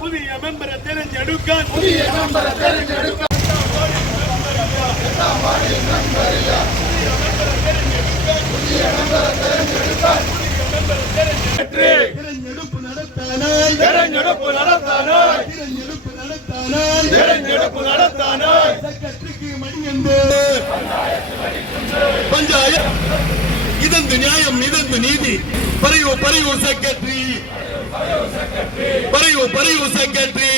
പുതിയ മെമ്പറെ തിരഞ്ഞെടുക്കാൻ പുതിയ മെമ്പറെ തെരഞ്ഞെടുക്കാൻ തിരഞ്ഞെടുപ്പ് നടത്താനായി തെരഞ്ഞെടുപ്പ് നടത്താനായി തിരഞ്ഞെടുപ്പ് നടത്താനായി തെരഞ്ഞെടുപ്പ് നടത്താനായി സെക്രട്ടറിക്ക് മണിയുണ്ട് പഞ്ചായത്ത് ഇതെന്ത് ന്യായം ഇതെന്ത് നീതി പറയൂ പറയൂ സെക്രട്ടറി പറയൂ പറയൂ സെക്രട്ടറി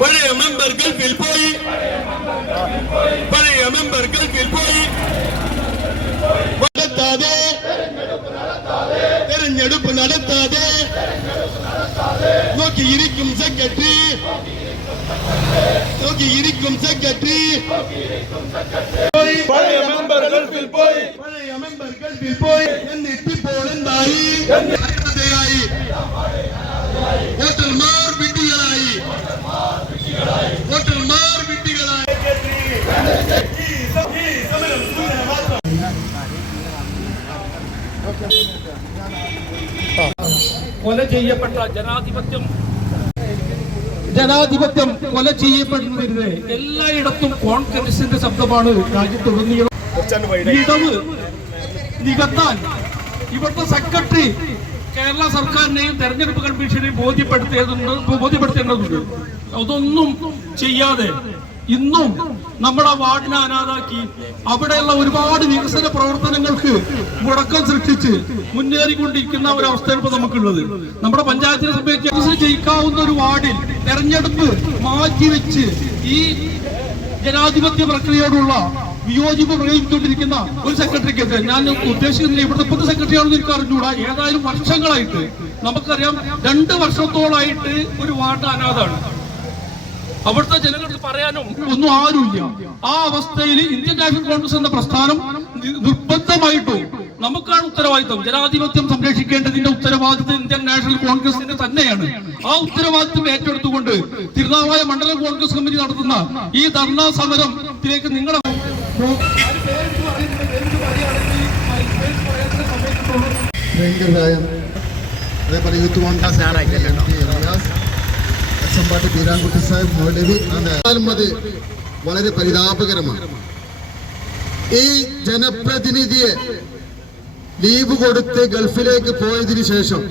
പഴയ മെമ്പർ ഗൾഫിൽ പോയി പഴയ മെമ്പർ ഗൾഫിൽ പോയി നടത്താതെ തെരഞ്ഞെടുപ്പ് നടത്താതെ നോക്കിയിരിക്കും സെക്രട്ടറി നോക്കിയിരിക്കും സെക്രട്ടറി പഴയ മെമ്പർ ഗൾഫിൽ പോയി പഴയ മെമ്പർ ഗൾഫിൽ പോയി എന്നിട്ടിപ്പോൾ എന്തായി അഴിമതിയായി കൊല ചെയ്യപ്പെട്ട ജനാധിപത്യം. ജനാധിപത്യം കൊല ചെയ്യപ്പെടുന്നതിന് എല്ലായിടത്തും കോൺഗ്രസിന്റെ ശബ്ദമാണ് രാജ്യത്തുടനീളം ഇടവ് നികത്താൻ ഇവിടുത്തെ സെക്രട്ടറി കേരള സർക്കാരിനെയും തെരഞ്ഞെടുപ്പ് കമ്മീഷനെയും ബോധ്യപ്പെടുത്തേണ്ടതുണ്ട് ബോധ്യപ്പെടുത്തേണ്ടതുണ്ട്. അതൊന്നും ചെയ്യാതെ ഇന്നും നമ്മുടെ വാർഡിനെ അനാഥാക്കി അവിടെയുള്ള ഒരുപാട് വികസന പ്രവർത്തനങ്ങൾക്ക് മുടക്കം സൃഷ്ടിച്ച് മുന്നേറിക്കൊണ്ടിരിക്കുന്ന ഒരു അവസ്ഥയാണ് ഇപ്പൊ നമുക്കുള്ളത്. നമ്മുടെ പഞ്ചായത്തിനെ സംബന്ധിച്ച് ജയിക്കാവുന്ന ഒരു വാർഡിൽ തെരഞ്ഞെടുപ്പ് മാറ്റിവെച്ച് ഈ ജനാധിപത്യ പ്രക്രിയയോടുള്ള വിയോജിപ്പ് പ്രകടിപ്പിച്ചുകൊണ്ടിരിക്കുന്ന ഒരു സെക്രട്ടറിക്ക് ഞാൻ ഉദ്ദേശിക്കുന്നില്ല. ഇവിടുത്തെ ഇപ്പോഴത്തെ സെക്രട്ടറിയാണെന്ന് എനിക്ക് അറിഞ്ഞുകൂടാ ഏതായാലും വർഷങ്ങളായിട്ട് നമുക്കറിയാം രണ്ട് വർഷത്തോളായിട്ട് ഒരു വാർഡ് അനാഥാണ്. അവിടുത്തെ ജനങ്ങൾക്ക് പറയാനും ഒന്നും ആരുമില്ല. ആ അവസ്ഥയിൽ ഇന്ത്യൻ നാഷണൽ കോൺഗ്രസ് എന്ന പ്രസ്ഥാനം നിർബന്ധമായിട്ടും നമുക്കാണ് ഉത്തരവാദിത്വം. ജനാധിപത്യം സംരക്ഷിക്കേണ്ടതിന്റെ ഉത്തരവാദിത്വം ഇന്ത്യൻ നാഷണൽ കോൺഗ്രസിന്റെ തന്നെയാണ്. ആ ഉത്തരവാദിത്വം ഏറ്റെടുത്തുകൊണ്ട് തിരുനാവായ മണ്ഡലം കോൺഗ്രസ് കമ്മിറ്റി നടത്തുന്ന ഈ ധർണാ സമരത്തിലേക്ക് നിങ്ങളെ അതേപോലെ youth Congress M P Riyas Achambattu Beerankutty Sahib Maulavi അത് വളരെ പരിതാപകരമാണ്. ഈ ജനപ്രതിനിധിയെ ലീവ് കൊടുത്ത് ഗൾഫിലേക്ക് പോയതിനു ശേഷം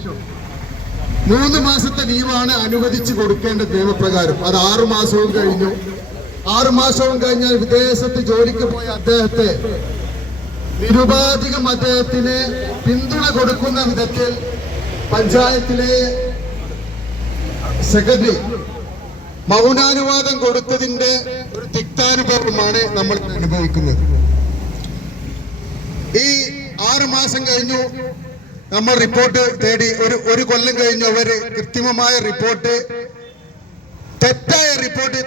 മൂന്ന് മാസത്തെ ലീവാണ് അനുവദിച്ചു കൊടുക്കേണ്ടത് നിയമപ്രകാരം. അത് ആറു മാസവും കഴിഞ്ഞു. ആറു മാസവും കഴിഞ്ഞാൽ വിദേശത്ത് ജോലിക്ക് പോയ അദ്ദേഹത്തെ നിരുപാധികം അദ്ദേഹത്തിന് പിന്തുണ കൊടുക്കുന്ന വിധത്തിൽ പഞ്ചായത്തിലെ സെക്രട്ടറി മൗനാനുവാദം കൊടുത്തതിന്റെ ഒരു തിക്താനുഭവമാണ് നമ്മൾ അനുഭവിക്കുന്നത്. ഈ ആറ് മാസം കഴിഞ്ഞു നമ്മൾ റിപ്പോർട്ട് തേടി ഒരു ഒരു കൊല്ലം കഴിഞ്ഞു അവർ കൃത്രിമമായ റിപ്പോർട്ട് തെറ്റായ റിപ്പോർട്ട്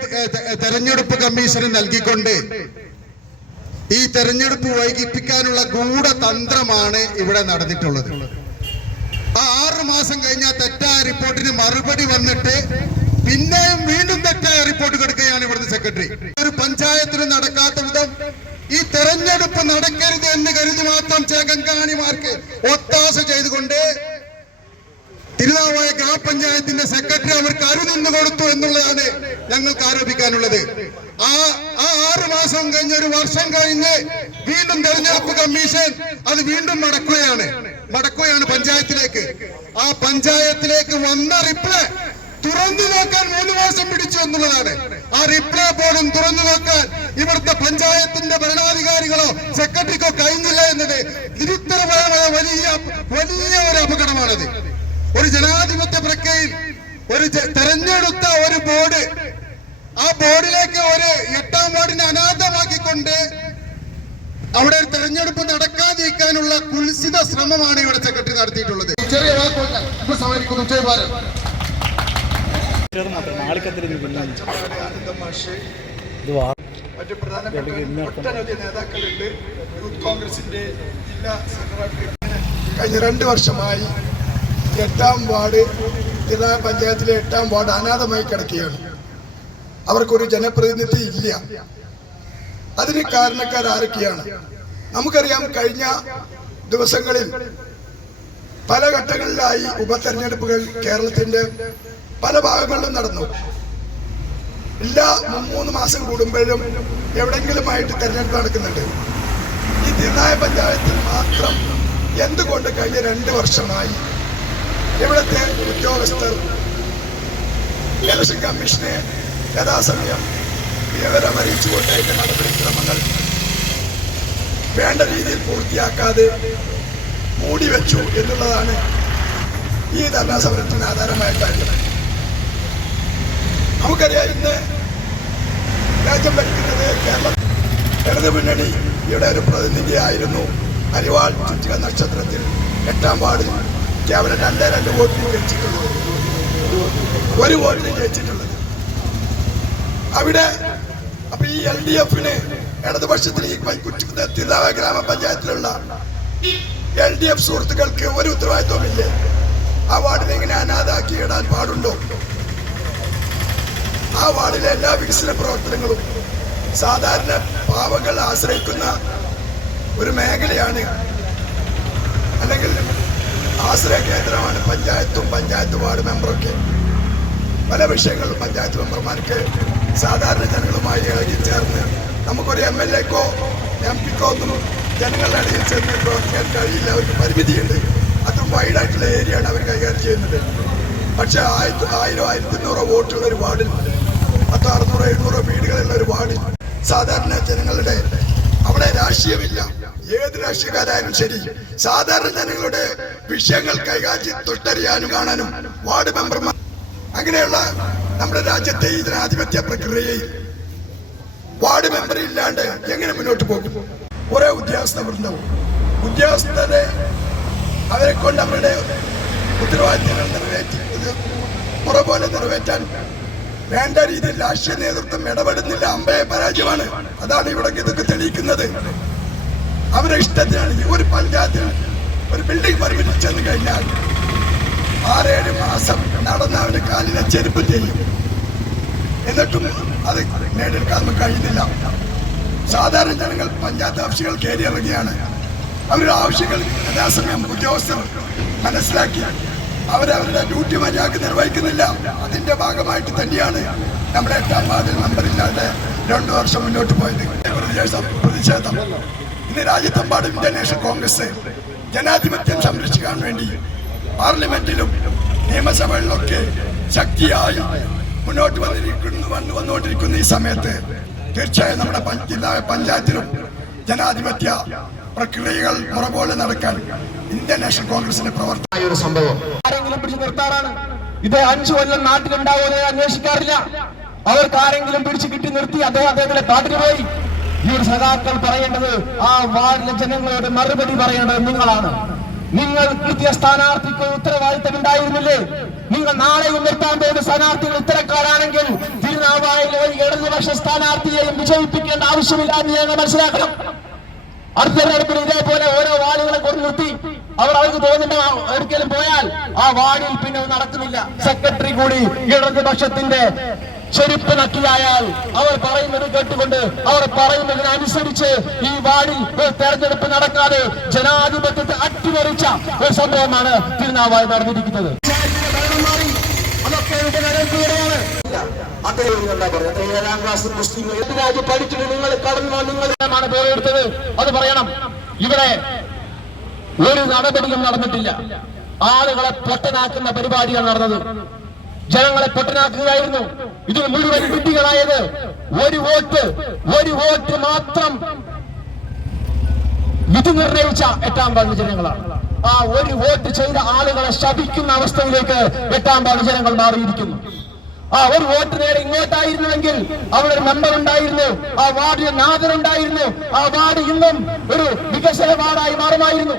തെരഞ്ഞെടുപ്പ് കമ്മീഷന് നൽകിക്കൊണ്ട് ഈ തെരഞ്ഞെടുപ്പ് വൈകിപ്പിക്കാനുള്ള ഗൂഢതന്ത്രമാണ് ഇവിടെ നടന്നിട്ടുള്ളത്. ആ ആറ് മാസം കഴിഞ്ഞ തെറ്റായ റിപ്പോർട്ടിന് മറുപടി വന്നിട്ട് പിന്നെയും വീണ്ടും തെറ്റായ റിപ്പോർട്ട് കൊടുക്കുകയാണ് ഇവിടുത്തെ സെക്രട്ടറി ഒരു പഞ്ചായത്തിന് നടക്കാത്ത വിധം ഈ തെരഞ്ഞെടുപ്പ് നടക്കരുത് എന്ന് കരുതി മാത്രം ചേകങ്കാണിമാർക്ക് ഒത്താശ ചെയ്തുകൊണ്ട് തിരുനാവായ ഗ്രാമപഞ്ചായത്തിന്റെ സെക്രട്ടറി അവർക്ക് അരുനിന്ന് കൊടുത്തു എന്നുള്ളതാണ് ഞങ്ങൾക്ക് ആരോപിക്കാനുള്ളത്. ആ ആ ആറു മാസം കഴിഞ്ഞ് ഒരു വർഷം കഴിഞ്ഞ് വീണ്ടും തെരഞ്ഞെടുപ്പ് കമ്മീഷൻ അത് വീണ്ടും മടക്കുകയാണ്. മടക്കുകയാണ് പഞ്ചായത്തിലേക്ക്. ആ പഞ്ചായത്തിലേക്ക് വന്ന റിപ്ലൈ തുറന്നു നോക്കാൻ മൂന്ന് മാസം പിടിച്ചു എന്നുള്ളതാണ്. ആ റിപ്ലൈ പോലും തുറന്നു നോക്കാൻ ഇവിടുത്തെ പഞ്ചായത്തിന്റെ ഭരണാധികാരികളോ സെക്രട്ടറിക്കോ കഴിഞ്ഞില്ല എന്നത് നിരുത്തരമായ വലിയ വലിയ ഒരു അപകടമാണത്. ഒരു ജനാധിപത്യ പ്രക്രിയയിൽ ഒരു തെരഞ്ഞെടുത്ത ഒരു ബോർഡ് ആ ബോർഡിലേക്ക് ഒരു എട്ടാം വാർഡിനെ അനാഥമാക്കിക്കൊണ്ട് അവിടെ ഒരു തെരഞ്ഞെടുപ്പ് നടക്കാതിരിക്കാനുള്ള കുൽസിത ശ്രമമാണ് ഇവിടെ സെക്രട്ടറി നടത്തിയിട്ടുള്ളത്. ചെറിയ വാക്കുകൾ മറ്റു പ്രധാനപ്പെട്ട ഒട്ടനവധി നേതാക്കളുണ്ട്. യൂത്ത് കോൺഗ്രസിന്റെ ജില്ലാ സെക്രട്ടറി. കഴിഞ്ഞ രണ്ട് വർഷമായി എട്ടാം വാർഡ് ജില്ലാ പഞ്ചായത്തിലെ എട്ടാം വാർഡ് അനാഥമായി കിടക്കുകയാണ്. അവർക്കൊരു ജനപ്രതിനിധി ഇല്ല. അതിന് കാരണക്കാർ ആരൊക്കെയാണ് നമുക്കറിയാം കഴിഞ്ഞ ദിവസങ്ങളിൽ പല ഘട്ടങ്ങളിലായി ഉപതെരഞ്ഞെടുപ്പുകൾ കേരളത്തിന്റെ പല ഭാഗങ്ങളിലും നടന്നു. എല്ലാ മൂന്ന് മാസം കൂടുമ്പോഴും എവിടെങ്കിലുമായിട്ട് തെരഞ്ഞെടുപ്പ് നടക്കുന്നുണ്ട്. ഈ തിരുനായ പഞ്ചായത്തിൽ മാത്രം എന്തുകൊണ്ട് കഴിഞ്ഞ രണ്ട് വർഷമായി ഇവിടുത്തെ ഉദ്യോഗസ്ഥർ ഇലക്ഷൻ കമ്മീഷനെ യഥാസമയം വിവരം അറിയിച്ചുകൊണ്ട് അതിന്റെ നടപടിക്രമങ്ങൾ വേണ്ട രീതിയിൽ പൂർത്തിയാക്കാതെ മൂടി വെച്ചു എന്നുള്ളതാണ് ഈ ധർണാ സമരത്തിന് ആധാരമായിട്ടുള്ളത്. നമുക്കറിയാം ഇന്ന് രാജ്യം ഭരിക്കുന്നത് കേരള. ഇടത് മുന്നണിയുടെ ഒരു പ്രതിനിധിയായിരുന്നു. അരിവാൾ ചുറ്റിക നക്ഷത്രത്തിൽ എട്ടാം വാർഡിൽ കേവലം രണ്ടേ രണ്ട് വോട്ടിന് ജയിച്ചിട്ടുള്ളത്. ഒരു വോട്ടിന് ജയിച്ചിട്ടുള്ളത്. അവിടെ അപ്പൊ ഈ എൽ ഡി എഫിന് ഇടതുപക്ഷത്തിന് ഈ തിരുനാവ ഗ്രാമപഞ്ചായത്തിലുള്ള എൽ ഡി എഫ് സുഹൃത്തുക്കൾക്ക് ഒരു ഉത്തരവാദിത്വമില്ലേ? ആ വാർഡിനെ ഇങ്ങനെ അനാഥാക്കി ഇടാൻ പാടുണ്ടോ? ആ വാർഡിലെ എല്ലാ വികസന പ്രവർത്തനങ്ങളും സാധാരണ പാവങ്ങൾ ആശ്രയിക്കുന്ന ഒരു മേഖലയാണ്. അല്ലെങ്കിൽ ആശ്രയ കേന്ദ്രമാണ് പഞ്ചായത്തും പഞ്ചായത്ത് വാർഡ് മെമ്പറൊക്കെ. പല വിഷയങ്ങളും പഞ്ചായത്ത് മെമ്പർമാർക്ക് സാധാരണ ജനങ്ങളുമായി ഇളകി ചേർന്ന് നമുക്കൊരു എം എൽ എക്കോ എം പിക്കോ ഒന്നും ജനങ്ങളുടെ ഇടയിൽ ചെന്ന് പ്രവർത്തിക്കാൻ കഴിയില്ല. അവർക്ക് പരിമിതിയുണ്ട്. അതും വൈഡായിട്ടുള്ള ഏരിയയാണ് അവർ കൈകാര്യം ചെയ്യുന്നത്. പക്ഷേ ആയിരത്തി ആയിരം ആയിരത്തി അഞ്ഞൂറോ വോട്ടുള്ള ഒരു വാർഡിൽ പത്തോ അറുന്നൂറോ എഴുന്നൂറോ വീടുകളുള്ള ഒരു വാർഡിൽ സാധാരണ ജനങ്ങളുടെ അവിടെ രാഷ്ട്രീയമില്ല. ഏത് രാഷ്ട്രീയക്കാരായാലും ശരി സാധാരണ ജനങ്ങളുടെ വിഷയങ്ങൾ കൈകാര്യം തൊട്ടറിയാനും കാണാനും വാർഡ് മെമ്പർമാർ അങ്ങനെയുള്ള നമ്മുടെ രാജ്യത്തെ ഈ ജനാധിപത്യ പ്രക്രിയയിൽ വാർഡ് മെമ്പർ ഇല്ലാണ്ട് എങ്ങനെ മുന്നോട്ട് പോകും? കുറെ വൃന്ദവും ഉദ്യോഗസ്ഥരെ അവരെ കൊണ്ട് അവരുടെ ഉത്തരവാദിത്തങ്ങൾ നിറവേറ്റി പുറപോലെ നിറവേറ്റാൻ വേണ്ട രീതിയിൽ രാഷ്ട്രീയ നേതൃത്വം ഇടപെടുന്നില്ല. അമ്പയ പരാജയമാണ്. അതാണ് ഇവിടെ ഇതൊക്കെ തെളിയിക്കുന്നത്. അവരെ ഇഷ്ടത്തിനാണ് ഒരു പഞ്ചായത്തിൽ ഒരു ബിൽഡിംഗ് പെർമിറ്റ് ചെന്ന് കഴിഞ്ഞാൽ ആറേഴ് മാസം നടന്ന അവന്റെ കാലിലെ ചെരുപ്പ് ചെയ്യും. എന്നിട്ടും അത് നേടിയെടുക്കാൻ നമുക്ക് കഴിയുന്നില്ല. സാധാരണ ജനങ്ങൾ പഞ്ചായത്ത് ഓഫീസുകൾ കയറി അവരുടെ ആവശ്യങ്ങൾ യഥാസമയം ഉദ്യോഗസ്ഥർ മനസ്സിലാക്കി അവരവരുടെ ഡ്യൂട്ടി മര്യാദയ്ക്ക് നിർവഹിക്കുന്നില്ല. അതിന്റെ ഭാഗമായിട്ട് തന്നെയാണ് നമ്മുടെ എട്ടാം വാർഡിൽ മെമ്പറില്ലാതെ രണ്ടു വർഷം മുന്നോട്ട് പോയത്. പ്രതിഷേധം. ഇന്ന് രാജ്യത്തെമ്പാടും ഇന്ത്യൻ നാഷണൽ കോൺഗ്രസ് ജനാധിപത്യം സംരക്ഷിക്കാൻ വേണ്ടി പാർലമെന്റിലും നിയമസഭകളിലൊക്കെ ശക്തിയായി മുന്നോട്ട് വന്നിരിക്കുന്നു വന്നു വന്നുകൊണ്ടിരിക്കുന്ന ഈ സമയത്ത്. തീർച്ചയായും നമ്മുടെ ജില്ലാ പഞ്ചായത്തിലും ജനാധിപത്യ പ്രക്രിയകൾ പുറപോലെ നടക്കാൻ ഇന്ത്യൻ നാഷണൽ കോൺഗ്രസിന്റെ പ്രവർത്തനമായ ഒരു സംഭവം. ആരെങ്കിലും പിടിച്ചു നിർത്താറാണ്? ഇത് അഞ്ചു കൊല്ലം നാട്ടിലുണ്ടാവുമെന്ന് അന്വേഷിക്കാറില്ല. അവർക്ക് ആരെങ്കിലും പിടിച്ചു കിട്ടി നിർത്തി അദ്ദേഹം അദ്ദേഹത്തിന്റെ കാട്ടിൽ പോയി. ഈ ഒരു സഖാക്കൾ പറയേണ്ടത് ആ വാർഡിലെ ജനങ്ങളോട് മറുപടി പറയേണ്ടത് നിങ്ങളാണ്. നിങ്ങൾ കൃത്യ സ്ഥാനാർത്ഥിക്ക് ഉത്തരവാദിത്തം ഉണ്ടായിരുന്നില്ലേ? നിങ്ങൾ നാളെയും നിർത്താൻ പോകുന്ന സ്ഥാനാർത്ഥികൾ ഇത്തരക്കാരാണെങ്കിൽ തിരുനാവായിലെ ഒരു ഇടതുപക്ഷ സ്ഥാനാർത്ഥിയെയും വിജയിപ്പിക്കേണ്ട ആവശ്യമില്ല എന്ന് ഞങ്ങൾ മനസ്സിലാക്കണം. അടുത്ത തെരഞ്ഞെടുപ്പിൽ ഇതേപോലെ ഓരോ വാർഡുകളെ കൊണ്ട് നിർത്തി. അവർ അവർക്ക് തോന്നുന്ന ഒരിക്കലും പോയാൽ ആ വാർഡിൽ പിന്നെ നടക്കുന്നില്ല. സെക്രട്ടറി കൂടി ഇടതുപക്ഷത്തിന്റെ ചെരുപ്പ് നക്കിയായാൽ അവർ പറയുന്നത് കേട്ടുകൊണ്ട് അവർ പറയുന്നതിനനുസരിച്ച് ഈ വാർഡിൽ തെരഞ്ഞെടുപ്പ് നടക്കാതെ ജനാധിപത്യത്തെ അട്ടിമറിച്ച ഒരു സംഭവമാണ് തിരുനാവായി നടന്നിരിക്കുന്നത്. അതൊക്കെ അദ്ദേഹം എന്താ പറയുക? ഏഴാം ക്ലാസ് മുസ്ലിം ഏത് രാജ്യം പഠിച്ചിട്ട് നിങ്ങൾ കടന്നു നിങ്ങളാണ് പേരെടുത്തത് അത് പറയണം. ഇവിടെ ഒരു നടപടിയും നടന്നിട്ടില്ല. ആളുകളെ പൊട്ടനാക്കുന്ന പരിപാടിയാണ് നടന്നത്. ജനങ്ങളെ പൊട്ടനാക്കുകയായിരുന്നു. ഇതിൽ മുഴുവൻ വിഡ്ഢികളായത് ഒരു വോട്ട് ഒരു വോട്ട് മാത്രം വിധി നിർണയിച്ച എട്ടാം വാർഡ് ജനങ്ങളാണ്. ആ ഒരു വോട്ട് ചെയ്ത ആളുകളെ ശപിക്കുന്ന അവസ്ഥയിലേക്ക് എട്ടാം വാർഡ് ജനങ്ങൾ മാറിയിരിക്കുന്നു. ആ ഒരു വോട്ട് നേരെ ഇങ്ങോട്ടായിരുന്നുവെങ്കിൽ അവിടെ മെമ്പർ ഉണ്ടായിരുന്നു. ആ വാർഡിൽ നാഥൻ ഉണ്ടായിരുന്നു. ആ വാർഡ് ഇന്നും ഒരു വികസന വാർഡായി മാറുമായിരുന്നു.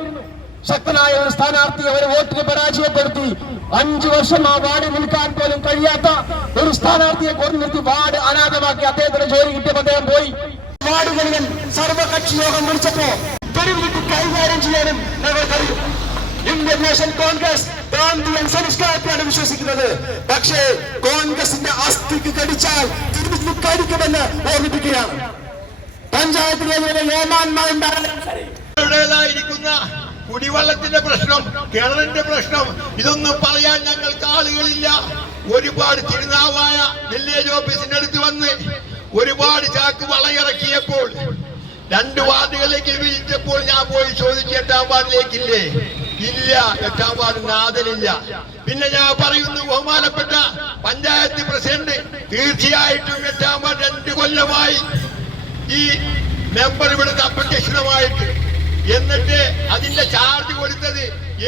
ശക്തനായ ഒരു സ്ഥാനാർത്ഥി അവരെ വോട്ടിന് പരാജയപ്പെടുത്തി. അഞ്ചു വർഷം ആ വാർഡിൽ നിൽക്കാൻ പോലും കഴിയാത്ത ഒരു സ്ഥാനാർത്ഥിയെ കൊണ്ടു നിർത്തി വാർഡ് അനാഥമാക്കി അദ്ദേഹത്തിന് ജോലി കിട്ടിയപ്പോൾ അദ്ദേഹം പോയി. വാർഡുകളിലും സർവകക്ഷി യോഗം വിളിച്ചപ്പോ കൈകാര്യം ചെയ്യാനും ഞങ്ങൾ കഴിയും ഇന്ത്യൻ നാഷണൽ കോൺഗ്രസ് ഗാന്ധിയൻ സംസ്കാരത്തെയാണ് വിശ്വസിക്കുന്നത്. പക്ഷേ കോൺഗ്രസിന്റെ അസ്ഥിക്ക് കടിച്ചാൽ തിരിച്ചു കടിക്കുമെന്ന് ഓർമ്മിപ്പിക്കുകയാണ്. പഞ്ചായത്തിലെ ഏമാന്മാരുണ്ടായാലും ായിരിക്കുന്ന കുടിവെള്ളത്തിന്റെ പ്രശ്നം കിണറിന്റെ പ്രശ്നം ഇതൊന്നും പറയാൻ ഞങ്ങൾക്ക് ആളുകളില്ല. ഒരുപാട് തിരുനാവായ വില്ലേജ് ഓഫീസിന്റെ അടുത്ത് വന്ന് ഒരുപാട് ചാക്ക് വളയിറക്കിയപ്പോൾ രണ്ട് വാർഡുകളിലേക്ക് വിളിച്ചപ്പോൾ ഞാൻ പോയി ചോദിച്ചു എട്ടാം വാർഡിലേക്കില്ലേ ഇല്ല എട്ടാം വാർഡ് നാഥനില്ല പിന്നെ ഞാൻ പറയുന്നു ബഹുമാനപ്പെട്ട പഞ്ചായത്ത് പ്രസിഡന്റ് തീർച്ചയായിട്ടും എട്ടാം വാർഡ് രണ്ട് കൊല്ലമായി ഈ മെമ്പർ ഇവിടുത്തെ അപ്രത്യക്ഷണമായിട്ട് എന്നിട്ട് അതിന്റെ ചാർജ് കൊടുത്തത്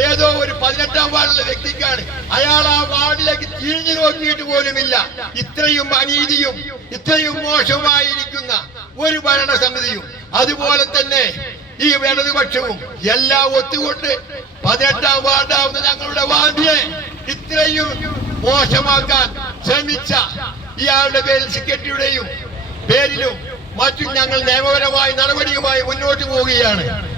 ഏതോ ഒരു പതിനെട്ടാം വാർഡിലെ വ്യക്തിക്കാണ്. അയാൾ ആ വാർഡിലേക്ക് തിരിഞ്ഞു നോക്കിയിട്ട് പോലുമില്ല. ഇത്രയും അനീതിയും ഇത്രയും മോശമായിരിക്കുന്ന ഒരു ഭരണസമിതിയും. അതുപോലെ തന്നെ ഈ ഇടതുപക്ഷവും എല്ലാം ഒത്തുകൊണ്ട് പതിനെട്ടാം വാർഡാവുന്ന ഞങ്ങളുടെ വാർഡിനെ ഇത്രയും മോശമാക്കാൻ ശ്രമിച്ച ഇയാളുടെ പേരിൽ സെക്രട്ടറിയുടെയും പേരിലും മറ്റും ഞങ്ങൾ നിയമപരമായ നടപടിയുമായി മുന്നോട്ട് പോവുകയാണ്.